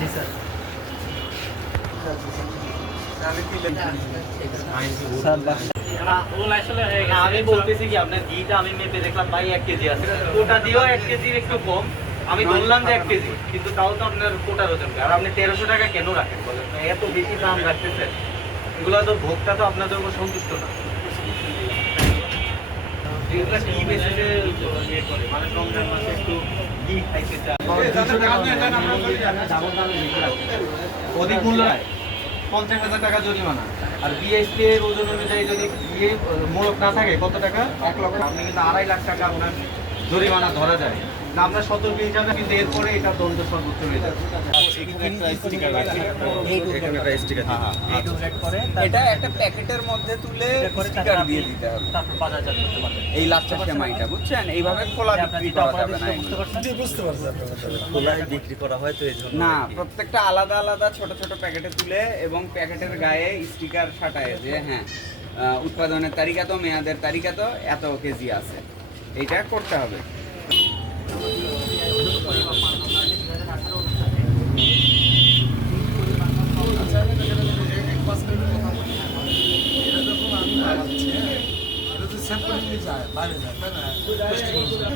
জি sir. আমি বলতেছি কি আপনার ঘিটা আমি মেপে দেখলাম ভাই 1 কেজি আছে, কোটা দিয়েও 1 কেজির একটু কম। আমি বললাম যে 1 কেজি, কিন্তু তাও তো আপনার কোটার ওজন। আর আপনি 1300 টাকা কেন রাখেন বলেন? এত বেশি দাম রাখতেছেন, এগুলো তো ভোক্তা তো আপনাদের উপর সন্তুষ্ট না। এগুলো কি বেসিসে ইয়ে করে, মানে রমজান মাসে একটু ঘি খাইতে চায়, 200 টাকা ডাবল দামে বেশি রাখতেছে, অধিক মূল্য রায় 50,000 টাকা জরিমানা। আর বিএসপি এর ওজন অনুযায়ী যদি ইয়ে মোড়ক না থাকে কত টাকা? 1 লক্ষ। আপনি কিন্তু 2.5 লাখ টাকা আপনার জরিমানা ধরা যায়। না আমরা সতর্ক হিসাবে, কিন্তু এরপরে এটা দণ্ড সর্বোচ্চ হয়ে যাবে। এটা একটা প্যাকেটের মধ্যে তুলে স্টিকার দিয়ে দিতে হবে, তারপর বাজারজাত করতে পারবেন। এই লাচ্ছা সেমাইটা বুঝছেন, এইভাবে খোলা বিক্রি করা যাবে না। বুঝতে পারছি। খোলায় বিক্রি করা হয় তো এই জন্য। না, প্রত্যেকটা আলাদা আলাদা ছোট ছোট প্যাকেটে তুলে এবং প্যাকেটের গায়ে স্টিকার সাটায় যে হ্যাঁ উৎপাদনের তারিখ এত, মেয়াদের তারিখ এত, এত কেজি আছে, এইটা করতে হবে।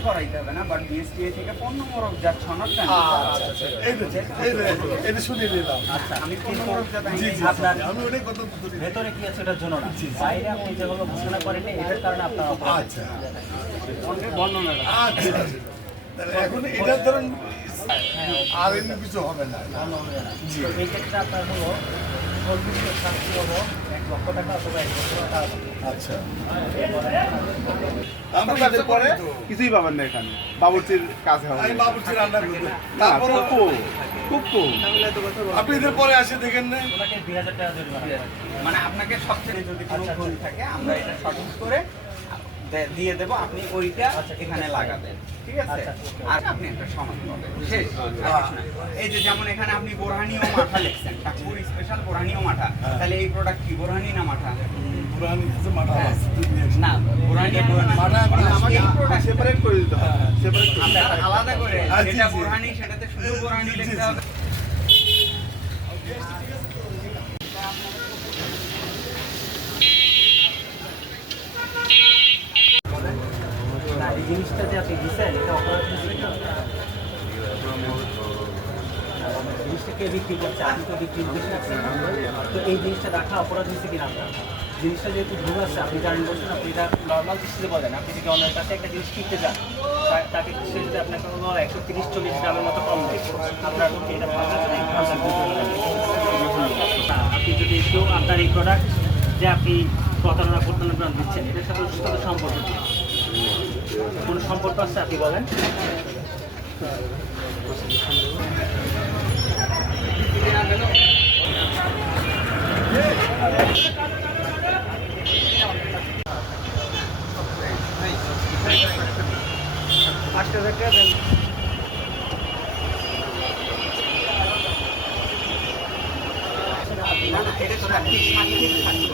করাইতে হবে না, বাট বিএসটিআই থেকে পণ্য মোড়ক জাত সনদটা আচ্ছা, আমি পণ্য মোড়ক জাত আপনার ভেতরে কি আছে এটার জন্য না, বাইরে আপনি যেগুলো ঘোষণা করেননি এটার কারণে আপনার বর্ণনা এখন এটা ধরুন আর এমনি কিছু হবে না। তো এই ক্ষেত্রে আপনার হলো শাস্তি হলো 1 লক্ষ টাকা অথবা 1 লক্ষ টাকা। আচ্ছা, আমরা তাদের পরে কিছুই পাবেন না এখানে, বাবুর্চির কাছে হবে আমি বাবুর্চি রান্না করবো, না, তারপরে খুব কম। আপনি এদের পরে আসে দেখেন না। ওনাকে 2000 টাকা জরিমানা। মানে আপনাকে সবচেয়ে যদি কোনো ভুল থাকে আমরা এটা সঠিক করে দিয়ে দেবো, আপনি ওইটা এখানে লাগাবেন, ঠিক আছে? আর আপনি একটা সমান পাবেন, শেষ। এই যে যেমন এখানে আপনি বোরহানিও মাঠা লিখছেন, ঠাকুর স্পেশাল বোরহানিও মাঠা, তাহলে এই প্রোডাক্ট কি বোরহানি না মাঠা? পুরানি আছে, মাঠা আছে। না, বোরহানি মাঠা এই প্রোডাক্ট সেপারেট করে দিতে হবে, সেপারেট করে আমরা আলাদা করে জি, যেটা জি। বোরহানি সেটাতে শুধু বোরহানি লিখতে হবে। না, এই জিনিসটা যে আপনি দিচ্ছেন এটা অপরাধ হিসেবে না। জিনিসটা কে বিক্রি করছে? আপনি তো বিক্রি করছেন। তো এই জিনিসটা রাখা অপরাধ হয়েছে কিনা আপনার? জিনিসটা যেহেতু ভুল আছে, আপনি জানেন বলছেন, আপনি এটা নর্মাল দৃষ্টিতে বলেন। আপনি যদি অন্যের কাছে একটা জিনিস কিনতে যান, তাকে সে যদি আপনাকে কোনো 130-40 গ্রামের মতো কম দেয়, আপনার পক্ষে এটা ভালো আছে না? আপনি যদি একটু আপনার এই প্রোডাক্ট যে আপনি প্রতারণা দিচ্ছেন, এটার সাথে সাথে সম্পর্ক কি? কোনো সম্পর্ক আছে আপনি বলেন? না, না, এটা সাক্ষী থাকবে।